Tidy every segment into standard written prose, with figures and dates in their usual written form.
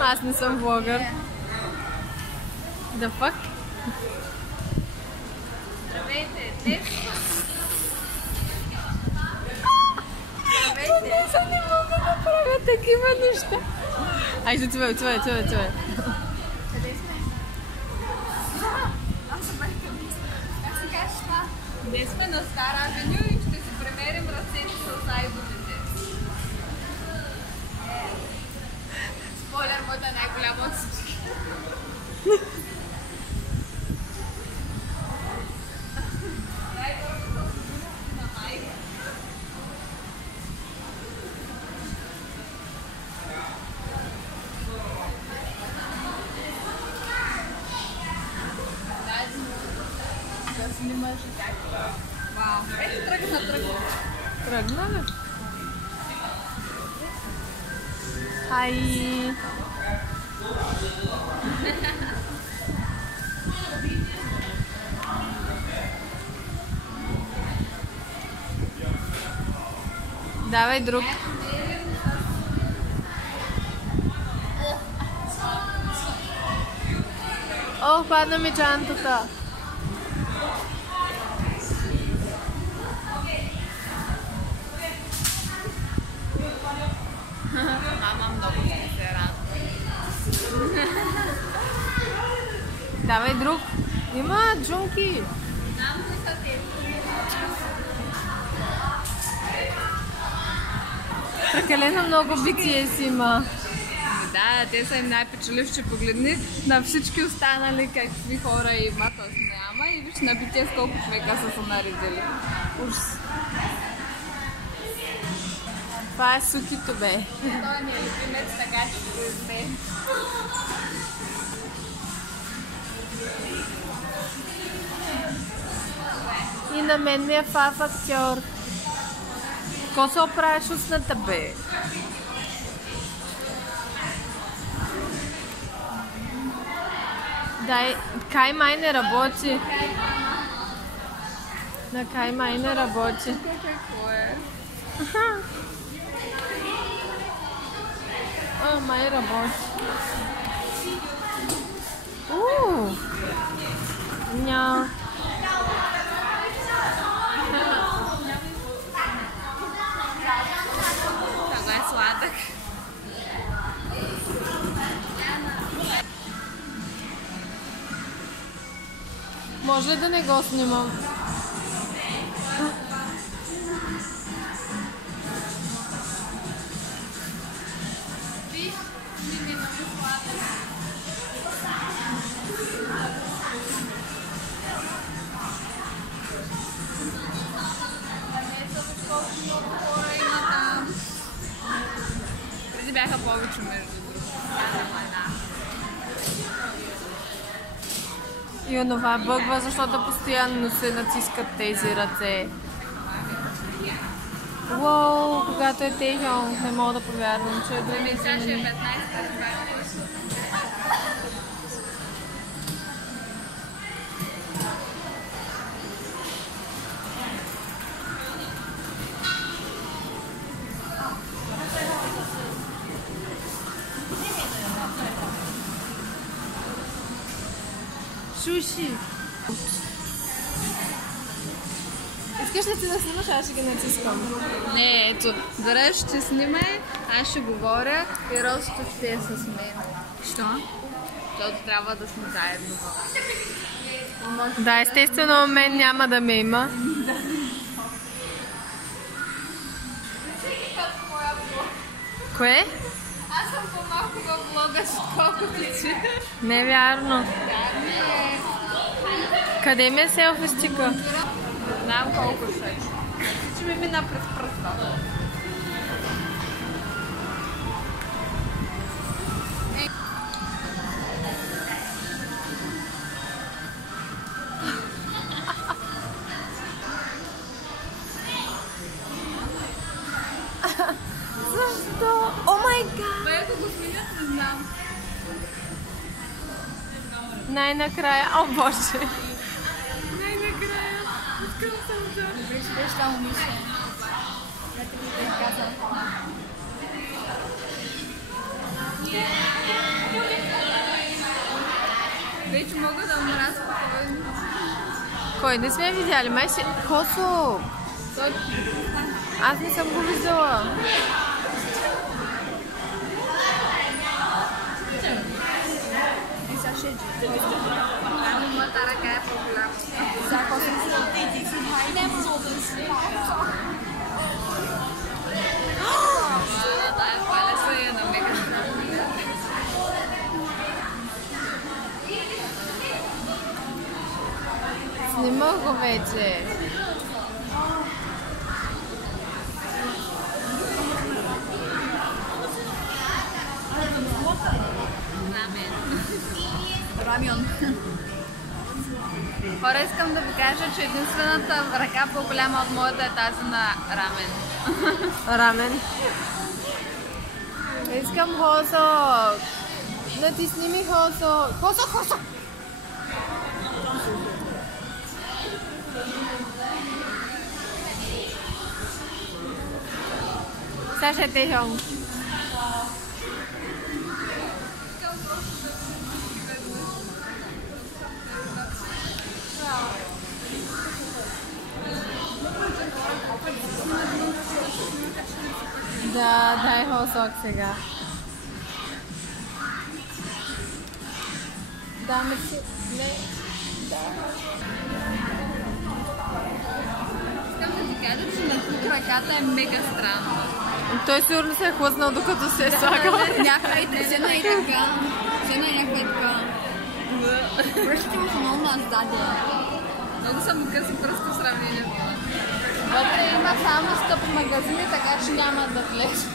Аз не съм влогър. The fuck? Здравейте, Здравейте. Не мога да правя такива неща. Айде, отивай. Къде сме? Аз се бях към мисля. Как се кажеш това? Днес сме на Стара Авеню и ще си премерим ръцете с айдовете. Спойлер, моята е най-голяма от всички. Снимаш и как? Вау! Ето тръгна. Тръгна ли? Хай! Давай друг. О, падна ми чантата. Мама много ще се радва. Давай друг. Има джунки. Знам ли са тези? Прекалено много BTS има. Да, те са им най-печеливши. Погледни на всички останали какви хора има, т.е. няма. И виж на BTS колко човека са се наредили. Ужас. Това е сукито, бе. Той ми е любимец, така че го изме. И на мен ми е фав актьор. Ко се оправиш устната, бе? Дай, Кай май не работи. На Кай май не работи. Какво е? О, май работи. Ня. Това е сладък. Може ли да не го снимам? Виж, ми много сладък. Преди бяха повече между другото. И онова бъгва, защото постоянно се натискат тези ръце. Уоу, когато е техно, не мога да повярвам, че е Сега ще е други. 15 Шуши! Искаш ли ти да снимаш, аз ще ги натискам? Не, ето, Дора ще снимай, аз ще говоря и Росто ще е с мен. Що? Защото трябва да сме заедно. Да, естествено, мен няма да ме има. Кое? Аз съм по-малко във влога, отколкото ти. Не е вярно. Да, ми е. Къде ми е селфи стика? Знам колко ще. Ще ми мина през пръста. Защо? О май гад! Бето го сменят, не знам. Най-накрая, о боже! Най-накрая. Искам съм да. Беше само мисля. Да те ви казвам. Вече мога да умра спокойно. Кой не сме видяли? Май си... Косо! Аз не съм го виждала. Моята ръка е по-голяма. Снимах го вече. Рамьон. Хора, искам да ви кажа, че единствената ръка по-голяма от моята е тази на Рамен. Рамен. Искам Хосо. Натисни ми Хосо. Хосо! Саша Техьон. Да, дай Хосок сега. Да, не. Искам да ти кажа, че на тук ръката е мега странна. Той сигурно се е хлъзнал докато се е слагал. Някаква сена и така. Сена и някаква така. Вършите му много наздаде. Много съм къси просто сравнение. Вътре има само скъпи магазини, така че няма да влезе.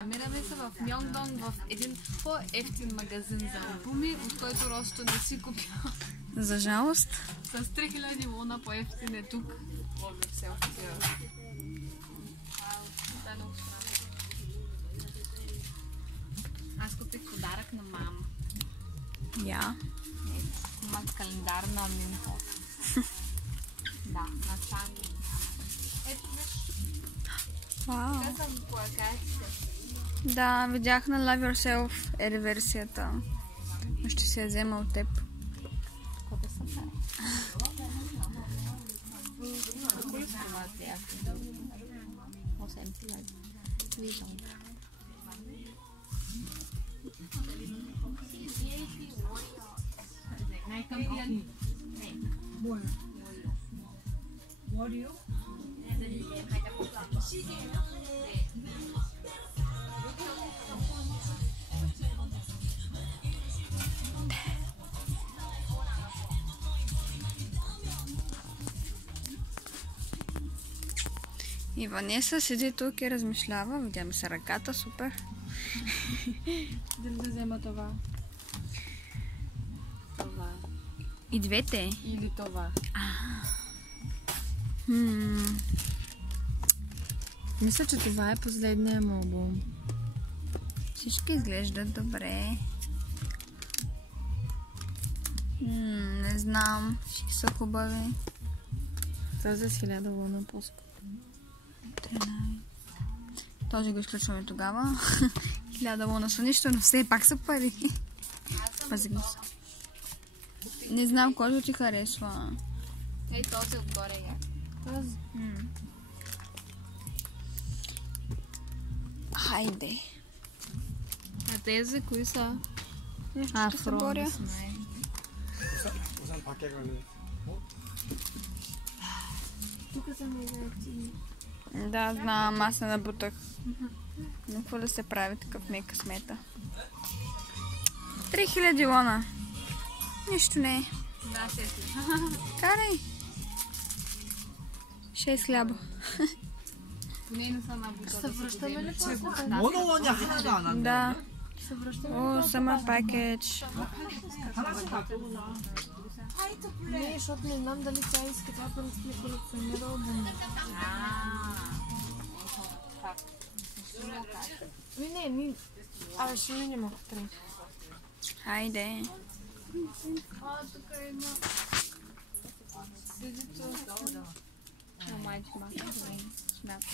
Намираме се в Мьонгдонг в един по-ефтин магазин за албуми, от който Росто не си купил. За жалост. С 3000 луна по-ефтин е тук. Аз купих подарък на мама. Я. Има календар на Минхо. Да, на Чанги. Ето виж. Вау. Казвам плакатите. Да, видях на Love Yourself версията. Ще се я взема от теб. Къде са това? И Ванеса седи тук и размишлява. Видяме се ръката, супер. Дали да взема това? Това. И двете? Или това? Мисля, че това е последния му албум. Всички изглеждат добре. Не знам. Всички са хубави. Този с 1000 луна по-скоро. Този го изключваме тогава. 1000 луна са нищо, но все пак са пари. Пази го са. Не знам, който ти харесва. Ей, този отгоре я. Този? Хайде. А тези кои са? Афро. Тук са много активни. Да, знам, аз се набутах. Но какво да се прави такъв мека смета? 3000 лона. Нищо не е. Да, 6. Карай. 6 хляба. Поне не са набута. Се връщаме ли после? 언어원이 하나도 안 한다. Да. Се връщаме. О, сама пакетч. Не, защото не знам дали тя иска това първо сме колекционира албума. Не. Абе, ще минем ако трябва. Хайде. Тук има... Седите отдолу. Но майче мака, смята.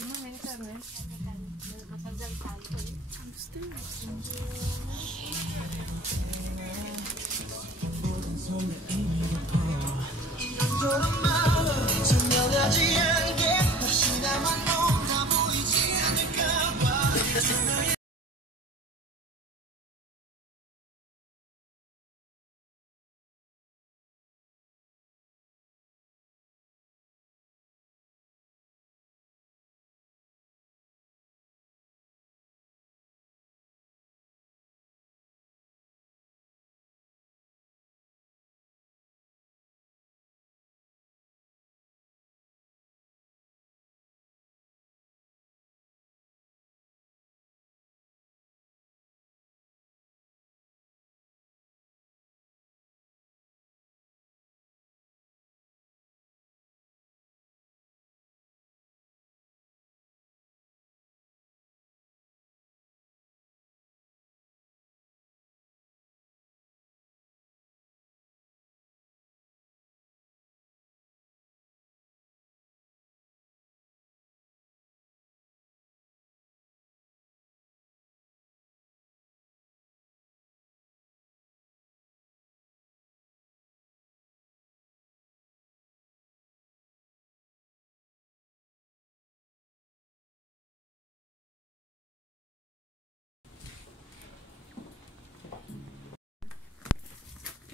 Имам интернет.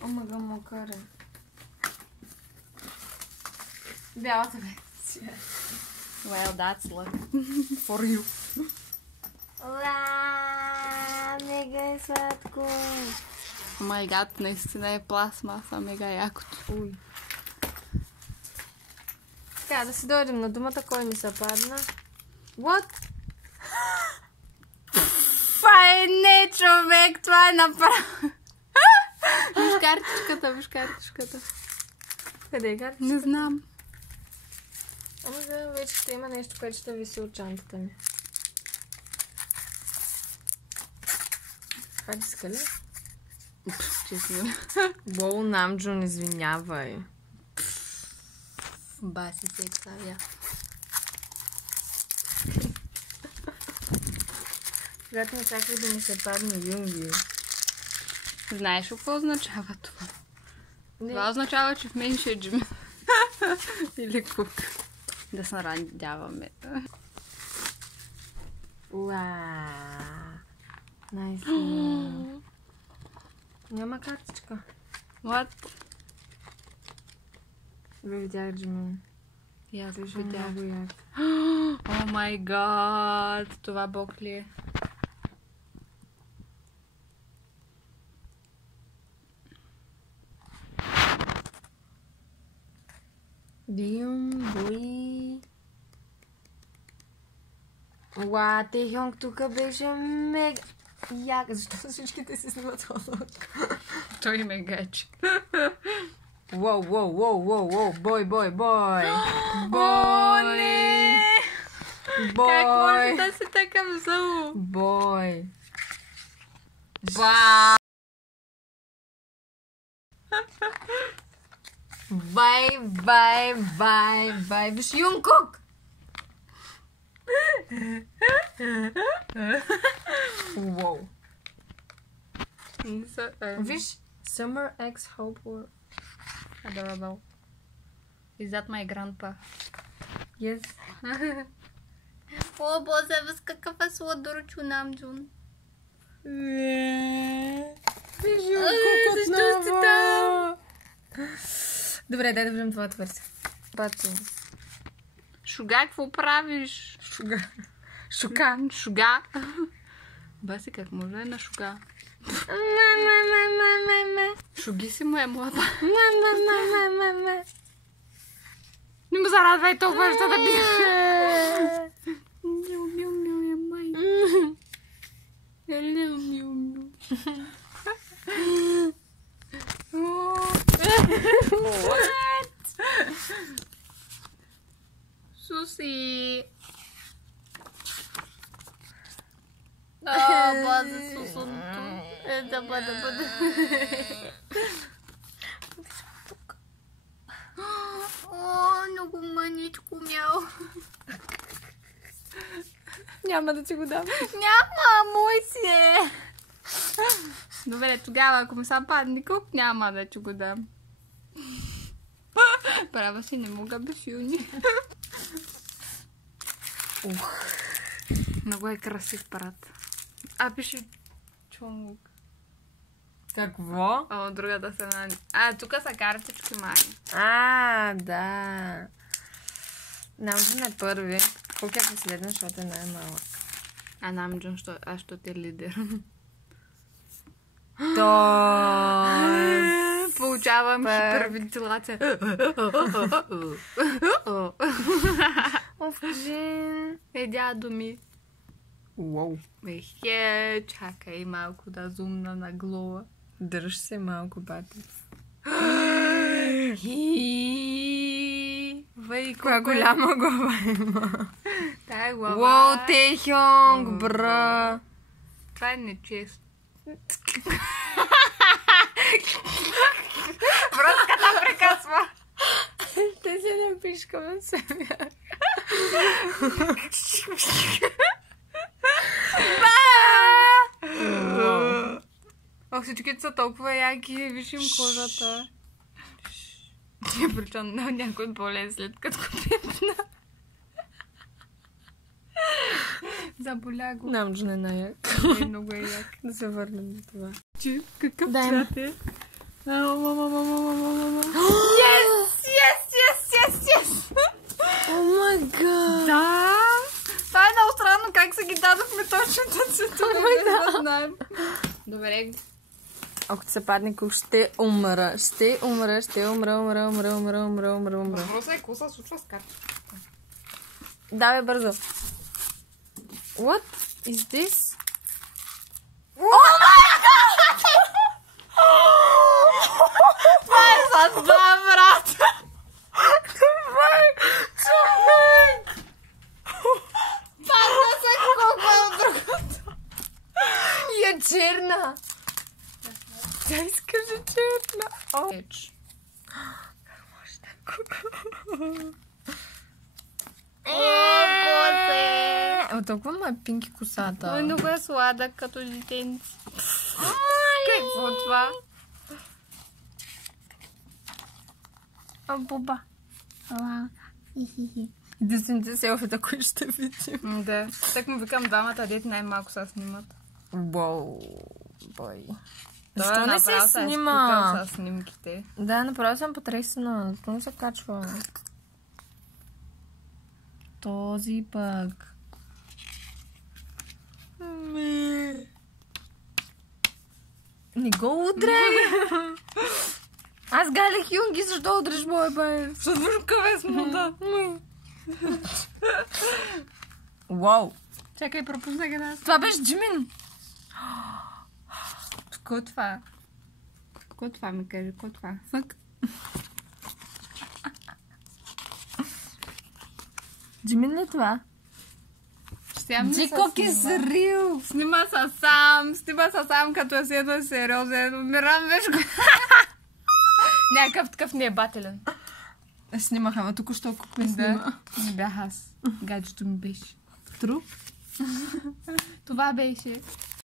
Омага мокъра. Бялата версия. Well, that's luck for you. Уа, мега е сладко. О май гад, наистина е пластмаса, мега якото. Уй. Така, да си дойдем на думата, кой ми се падна. What? Това е не, човек, това е направо. Виж картичката. Къде е карта? Не знам. Ама да, вече ще има нещо, което ще виси от чантата ми. Това диска ли? Честно. Уоу, Намджун, извинявай. Баси се Клавия. Когато не чаках да ми се падне Юнги. Знаеш ли какво означава това? Не. Това означава, че в мен ще е Джим. Или Кук. Да се надяваме. Уа. Найс. Няма картичка. What? Видях Джимин. И аз Вижда видях. много як. О май гад! Това бог ли е? Дим, бой. Уа, Техьонг тук беше мега як. Защо всичките си снимат лодка? Той ме гачи. Воу, бой. Бой. О, не! Как може Бой. да си така взъл? Бой. Ба! Бай. Виж Юнкок! Уоу. Виж Summer X Hope War. Adorable. Is that my grandpa? Yes. О, Боже, виж какъв е сладурчо Намджун. Виж Юнкок отново! Добре, дай да видим твоята версия. Пато. Шуга, какво правиш? Шука. Шуга. Баси, как може да е на шуга? Шуги си моя млада. Не му зарадвай толкова, ще да бия. Мил, я май. Мил. What? Суси. Бъде сусунто. Да бъде. Много мъничко мяу. Няма да ти го дам. Няма, мой си е. Добре, тогава, ако ми са падни кук, няма да ти го дам. Права си, не мога без юни. Много е красив парад. Пише чонг. Какво? От другата страна. Тук са картички, май. Да. Намджун е първи. Колко е последен, защото е най-малък. Намджун, що ти е лидер. Получавам хипервентилация. Овджин. Дядо ми. Уау. Чакай малко да зумна на глава. Дръж се малко, бати. Коя голяма глава има. Тая глава. Уау, Техьонг, бра. Това е нечест. Връзката прекъсва. Те се не пишкаме себе. Всичките са толкова яки, виж им кожата. Тя причам на някой болен след като го пипна. Заболя го. Намджун е най-як. Много е як. Да се върнем до това. Какъв Дай цвят е? Yes! О май гад! Да! Това е много странно как се ги дадохме точно цветове. Да знаем. Добре. Ако ти се падне кук, ще умра. Умра. Въпросът е какво се случва с картичката. Давай бързо. What is this? Това е съдба, брат! Човек! Падна се колко е от другото. И е черна. Тя изкаже черна. Еч. О, толкова ма е пинки косата. Той много е сладък като детенци. Какво това? Буба. Единствените селфита, които ще видим. Да. Так му викам двамата дете най-малко са снимат. Уау, бой. Той Защо не се направо снима? С снимките. Да, направо съм потресена. Защо не се качва? Този пък. Не го удряй! Аз галях Юнги, защо удреш моя бе? Съдвъркаве с мода. Уау! Чакай, пропуснах една. Това беше Джимин! Кой това? Кой това ми каже? Кой това? Фък. Джимин ли това? Джикок е срил! Снима се сам, като е седно е сериозен. Умирам, виж го. Някакъв такъв неебателен. Снимах, ама тук що купи снима. Не бях аз. Гаджето ми беше. Тру? Това беше.